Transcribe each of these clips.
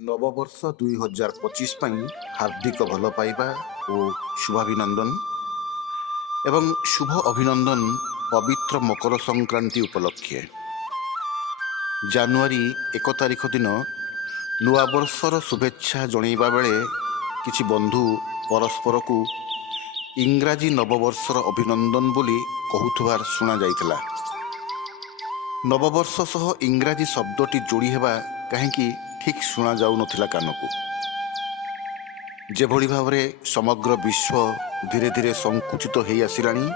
ନବବର୍ଷ 2025 ପାଇଁ ହାର୍ଦ୍ଦିକ ଭଲ ପାଇବା ଓ ଶୁଭାଭିନନ୍ଦନ ଏବଂ ଶୁଭ ଅଭିନନ୍ଦନ ପବିତ୍ର ମକର ସଂକ୍ରାନ୍ତି ଉପଲକ୍ଷେ। ଜାନୁଆରୀ 1 ତାରିଖ ଦିନ ନୂଆବର୍ଷର ଶୁଭେଚ୍ଛା ଜଣାଇବା ବେଳେ କିଛି ବନ୍ଧୁ ପରସ୍ପରକୁ ଇଂରାଜୀ ନବବର୍ଷର ଅଭିନନ୍ଦନ ବୋଲି କହୁଥିବାର ଶୁଣାଯାଇଥିଲା। ନବବର୍ଷ ସହ ଇଂରାଜୀ ଶବ୍ଦଟି ଯୋଡ଼ି ହେବା କାହିଁକି ଠିକ୍ ଶୁଣାଯାଉନଥିଲା କାନକୁ। ଯେଭଳି ଭାବରେ ସମଗ୍ର ବିଶ୍ୱ ଧୀରେ ଧୀରେ ସଂକୁଚିତ ହୋଇ ଆସିଲାଣି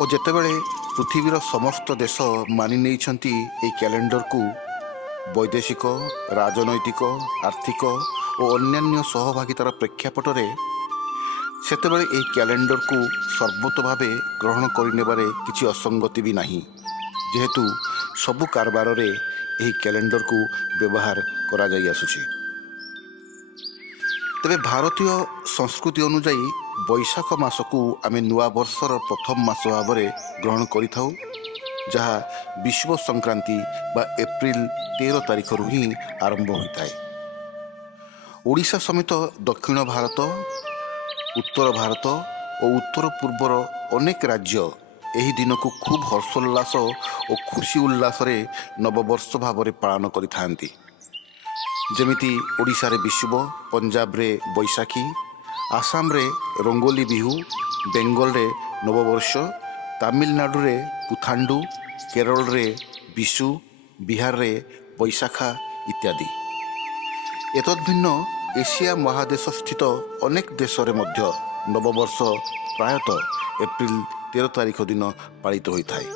ଓ ଯେତେବେଳେ ପୃଥିବୀର ସମସ୍ତ ଦେଶ ମାନି ନେଇଛନ୍ତି ଏହି କ୍ୟାଲେଣ୍ଡରକୁ ବୈଦେଶିକ, ରାଜନୈତିକ, ଆର୍ଥିକ ଓ ଅନ୍ୟାନ୍ୟ ସହଭାଗିତାର ପ୍ରେକ୍ଷାପଟରେ, ସେତେବେଳେ ଏହି କ୍ୟାଲେଣ୍ଡରକୁ ସର୍ବତ ଭାବେ ଗ୍ରହଣ କରିନେବାରେ କିଛି ଅସଙ୍ଗତି ବି ନାହିଁ, ଯେହେତୁ ସବୁ କାରବାରରେ ଏହି କ୍ୟାଲେଣ୍ଡରକୁ ବ୍ୟବହାର କରାଯାଇ ଆସୁଛି। ତେବେ ଭାରତୀୟ ସଂସ୍କୃତି ଅନୁଯାୟୀ ବୈଶାଖ ମାସକୁ ଆମେ ନୂଆବର୍ଷର ପ୍ରଥମ ମାସ ଭାବରେ ଗ୍ରହଣ କରିଥାଉ, ଯାହା ବିଷୁବ ସଂକ୍ରାନ୍ତି ବା ଏପ୍ରିଲ 13 ତାରିଖରୁ ହିଁ ଆରମ୍ଭ ହୋଇଥାଏ। ଓଡ଼ିଶା ସମେତ ଦକ୍ଷିଣ ଭାରତ, ଉତ୍ତର ଭାରତ ଓ ଉତ୍ତର ପୂର୍ବର ଅନେକ ରାଜ୍ୟ ଏହି ଦିନକୁ ଖୁବ୍ ହର୍ଷୋଲ୍ଲାସ ଓ ଖୁସି ଉଲ୍ଲାସରେ ନବବର୍ଷ ଭାବରେ ପାଳନ କରିଥାନ୍ତି। ଯେମିତି ଓଡ଼ିଶାରେ ବିଷୁବ, ପଞ୍ଜାବରେ ବୈଶାଖୀ, ଆସାମରେ ରଙ୍ଗୋଲି ବିହୁ, ବେଙ୍ଗଲରେ ନବବର୍ଷ, ତାମିଲନାଡୁରେ ପୁଥାଣ୍ଡୁ, କେରଳରେ ବିଶୁ, ବିହାରରେ ବୈଶାଖା ଇତ୍ୟାଦି। ଏତଦ୍ଭିନ୍ନ ଏସିଆ ମହାଦେଶ ସ୍ଥିତ ଅନେକ ଦେଶରେ ମଧ୍ୟ ନବବର୍ଷ ପ୍ରାୟତଃ ଏପ୍ରିଲ 13 ତାରିଖ ଦିନ ପାଳିତ ହୋଇଥାଏ।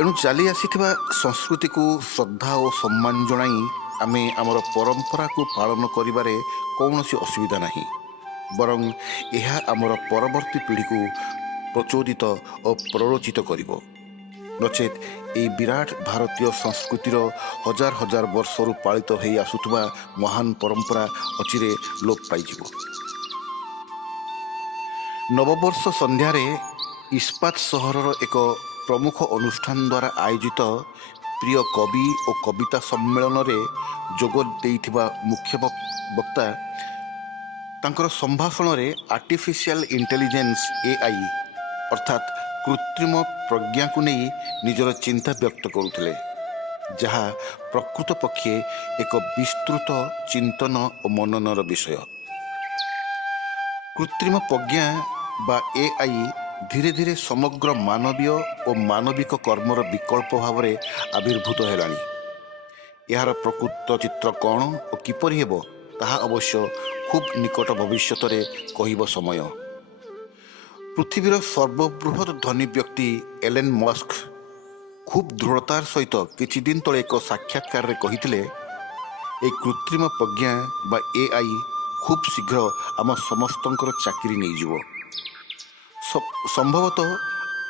ଏଣୁ ଚାଲି ଆସିଥିବା ସଂସ୍କୃତିକୁ ଶ୍ରଦ୍ଧା ଓ ସମ୍ମାନ ଜଣାଇ ଆମେ ଆମର ପରମ୍ପରାକୁ ପାଳନ କରିବାରେ କୌଣସି ଅସୁବିଧା ନାହିଁ, ବରଂ ଏହା ଆମର ପରବର୍ତ୍ତୀ ପିଢ଼ିକୁ ପ୍ରଚୋଦିତ ଓ ପ୍ରରୋଚିତ କରିବ। ନଚେତ୍ ଏହି ବିରାଟ ଭାରତୀୟ ସଂସ୍କୃତିର ହଜାର ହଜାର ବର୍ଷରୁ ପାଳିତ ହୋଇ ଆସୁଥିବା ମହାନ ପରମ୍ପରା ଅଚିରେ ଲୋପ ପାଇଯିବ। ନବବର୍ଷ ସନ୍ଧ୍ୟାରେ ଇସ୍ପାତ ସହରର ଏକ ପ୍ରମୁଖ ଅନୁଷ୍ଠାନ ଦ୍ୱାରା ଆୟୋଜିତ ପ୍ରିୟ କବି ଓ କବିତା ସମ୍ମେଳନରେ ଯୋଗ ଦେଇଥିବା ମୁଖ୍ୟ ବକ୍ତା ତାଙ୍କର ସମ୍ଭାଷଣରେ ଆର୍ଟିଫିସିଆଲ ଇଣ୍ଟେଲିଜେନ୍ସ AI ଅର୍ଥାତ୍ କୃତ୍ରିମ ପ୍ରଜ୍ଞାକୁ ନେଇ ନିଜର ଚିନ୍ତା ବ୍ୟକ୍ତ କରୁଥିଲେ, ଯାହା ପ୍ରକୃତ ପକ୍ଷେ ଏକ ବିସ୍ତୃତ ଚିନ୍ତନ ଓ ମନନର ବିଷୟ। କୃତ୍ରିମ ପ୍ରଜ୍ଞା ବା AI ଧୀରେ ଧୀରେ ସମଗ୍ର ମାନବୀୟ ଓ ମାନବିକ କର୍ମର ବିକଳ୍ପ ଭାବରେ ଆବିର୍ଭୂତ ହେଲାଣି। ଏହାର ପ୍ରକୃତ ଚିତ୍ର କ'ଣ ଓ କିପରି ହେବ, ତାହା ଅବଶ୍ୟ ଖୁବ୍ ନିକଟ ଭବିଷ୍ୟତରେ କହିବ ସମୟ। ପୃଥିବୀର ସର୍ବବୃହତ୍ ଧନୀ ବ୍ୟକ୍ତି ଏଲେନ୍ ମସ୍କ ଖୁବ୍ ଦୃଢ଼ତାର ସହିତ କିଛି ଦିନ ତଳେ ଏକ ସାକ୍ଷାତକାରରେ କହିଥିଲେ, ଏହି କୃତ୍ରିମ ପ୍ରଜ୍ଞା ବା AI ଖୁବ୍ ଶୀଘ୍ର ଆମ ସମସ୍ତଙ୍କର ଚାକିରି ନେଇଯିବ। ସମ୍ଭବତଃ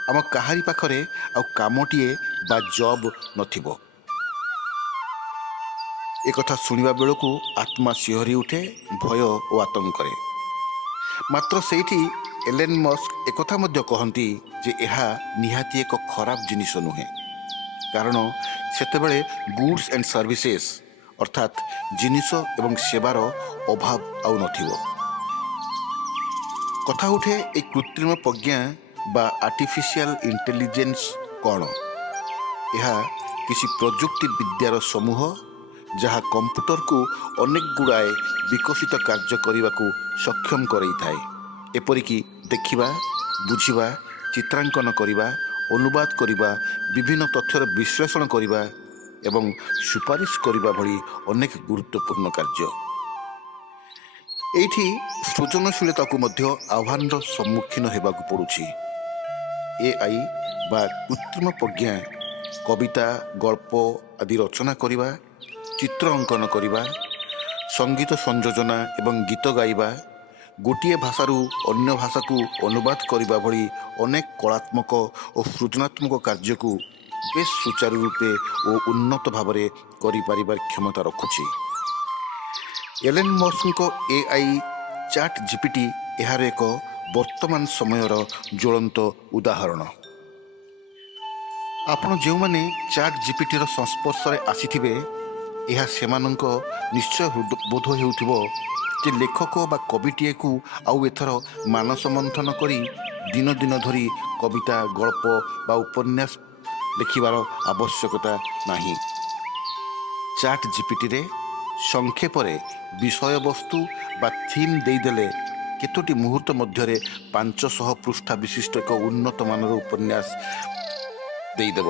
ଆମ କାହାରି ପାଖରେ ଆଉ କାମଟିଏ ବା ଜବ୍ ନଥିବ। ଏକଥା ଶୁଣିବା ବେଳକୁ ଆତ୍ମା ଶିହରି ଉଠେ ଭୟ ଓ ଆତଙ୍କରେ। ମାତ୍ର ସେଇଠି ଏଲେନ୍ ମସ୍କ ଏକଥା ମଧ୍ୟ କହନ୍ତି ଯେ ଏହା ନିହାତି ଏକ ଖରାପ ଜିନିଷ ନୁହେଁ, କାରଣ ସେତେବେଳେ ଗୁଡ୍ସ ଆଣ୍ଡ ସର୍ଭିସେସ୍ ଅର୍ଥାତ୍ ଜିନିଷ ଏବଂ ସେବାର ଅଭାବ ଆଉ ନଥିବ। କଥା ଉଠେ ଏହି କୃତ୍ରିମ ପ୍ରଜ୍ଞା ବା ଆର୍ଟିଫିସିଆଲ ଇଣ୍ଟେଲିଜେନ୍ସ କ'ଣ? ଏହା କିଛି ପ୍ରଯୁକ୍ତି ବିଦ୍ୟାର ସମୂହ ଯାହା କମ୍ପ୍ୟୁଟରକୁ ଅନେକ ଗୁଡ଼ାଏ ବିକଶିତ କାର୍ଯ୍ୟ କରିବାକୁ ସକ୍ଷମ କରାଇଥାଏ, ଏପରିକି ଦେଖିବା, ବୁଝିବା, ଚିତ୍ରାଙ୍କନ କରିବା, ଅନୁବାଦ କରିବା, ବିଭିନ୍ନ ତଥ୍ୟର ବିଶ୍ଳେଷଣ କରିବା ଏବଂ ସୁପାରିଶ କରିବା ଭଳି ଅନେକ ଗୁରୁତ୍ୱପୂର୍ଣ୍ଣ କାର୍ଯ୍ୟ। ଏଇଠି ସୃଜନଶୀଳତାକୁ ମଧ୍ୟ ଆହ୍ୱାନର ସମ୍ମୁଖୀନ ହେବାକୁ ପଡ଼ୁଛି। AI ବା କୃତ୍ରିମ ପ୍ରଜ୍ଞା କବିତା, ଗଳ୍ପ ଆଦି ରଚନା କରିବା, ଚିତ୍ର ଅଙ୍କନ କରିବା, ସଙ୍ଗୀତ ସଂଯୋଜନା ଏବଂ ଗୀତ ଗାଇବା, ଗୋଟିଏ ଭାଷାରୁ ଅନ୍ୟ ଭାଷାକୁ ଅନୁବାଦ କରିବା ଭଳି ଅନେକ କଳାତ୍ମକ ଓ ସୃଜନାତ୍ମକ କାର୍ଯ୍ୟକୁ ବେଶ୍ ସୁଚାରୁ ରୂପେ ଓ ଉନ୍ନତ ଭାବରେ କରିପାରିବାର କ୍ଷମତା ରଖୁଛି। ଏଲେନ୍ ମସ୍କଙ୍କ AI ଚାଟ୍ GPT ଏହାର ଏକ ବର୍ତ୍ତମାନ ସମୟର ଜ୍ୱଳନ୍ତ ଉଦାହରଣ। ଆପଣ ଯେଉଁମାନେ ଚାଟ୍ GPTର ସଂସ୍ପର୍ଶରେ ଆସିଥିବେ, ଏହା ସେମାନଙ୍କ ନିଶ୍ଚୟ ବୋଧ ହେଉଥିବ ଯେ ଲେଖକ ବା କବିଟିଏକୁ ଆଉ ଏଥର ମାନସ ମନ୍ଥନ କରି ଦିନ ଦିନ ଧରି କବିତା ଗଳ୍ପ ବା ଉପନ୍ୟାସ ଲେଖିବାର ଆବଶ୍ୟକତା ନାହିଁ। ଚାଟ୍ ଜିପିଟିରେ ସଂକ୍ଷେପରେ ବିଷୟବସ୍ତୁ ବା ଥିମ୍ ଦେଇଦେଲେ କେତୋଟି ମୁହୂର୍ତ୍ତ ମଧ୍ୟରେ 500 ପୃଷ୍ଠା ବିଶିଷ୍ଟ ଏକ ଉନ୍ନତ ମାନର ଉପନ୍ୟାସ ଦେଇଦେବ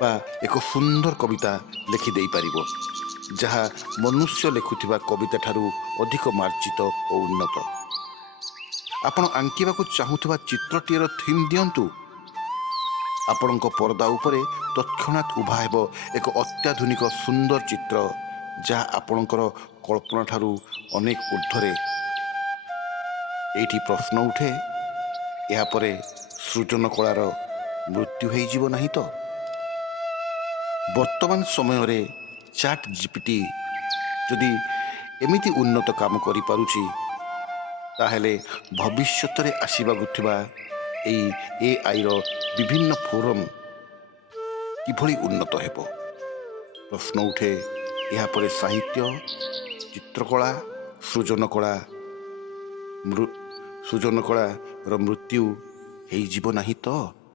ବା ଏକ ସୁନ୍ଦର କବିତା ଲେଖିଦେଇପାରିବ, ଯାହା ମନୁଷ୍ୟ ଲେଖୁଥିବା କବିତା ଠାରୁ ଅଧିକ ମାର୍ଜିତ ଓ ଉନ୍ନତ। ଆପଣ ଆଙ୍କିବାକୁ ଚାହୁଁଥିବା ଚିତ୍ରଟିର ଥିମ୍ ଦିଅନ୍ତୁ। ଆପଣଙ୍କ ପରଦା ଉପରେ ତତ୍କ୍ଷଣାତ୍ ଉଭା ହେବ ଏକ ଅତ୍ୟାଧୁନିକ ସୁନ୍ଦର ଚିତ୍ର, ଯାହା ଆପଣଙ୍କର କଳ୍ପନା ଠାରୁ ଅନେକ ଊର୍ଦ୍ଧ୍ୱରେ। ଏଇଠି ପ୍ରଶ୍ନ ଉଠେ, ଏହାପରେ ସୃଜନ କଳାର ମୃତ୍ୟୁ ହେଇଯିବ ନାହିଁ ତ? ବର୍ତ୍ତମାନ ସମୟରେ ଚାଟ୍ ଜିପିଟି ଯଦି ଏମିତି ଉନ୍ନତ କାମ କରିପାରୁଛି, ତାହେଲେ ଭବିଷ୍ୟତରେ ଆସିବାକୁ ଥିବା ଏଇ ଏଆଇର ବିଭିନ୍ନ ଫୋରମ୍ କିଭଳି ଉନ୍ନତ ହେବ? ପ୍ରଶ୍ନ ଉଠେ, ଏହାପରେ ସାହିତ୍ୟ, ଚିତ୍ରକଳା, ସୃଜନ କଳାର ମୃତ୍ୟୁ ହେଇଯିବ ନାହିଁ ତ?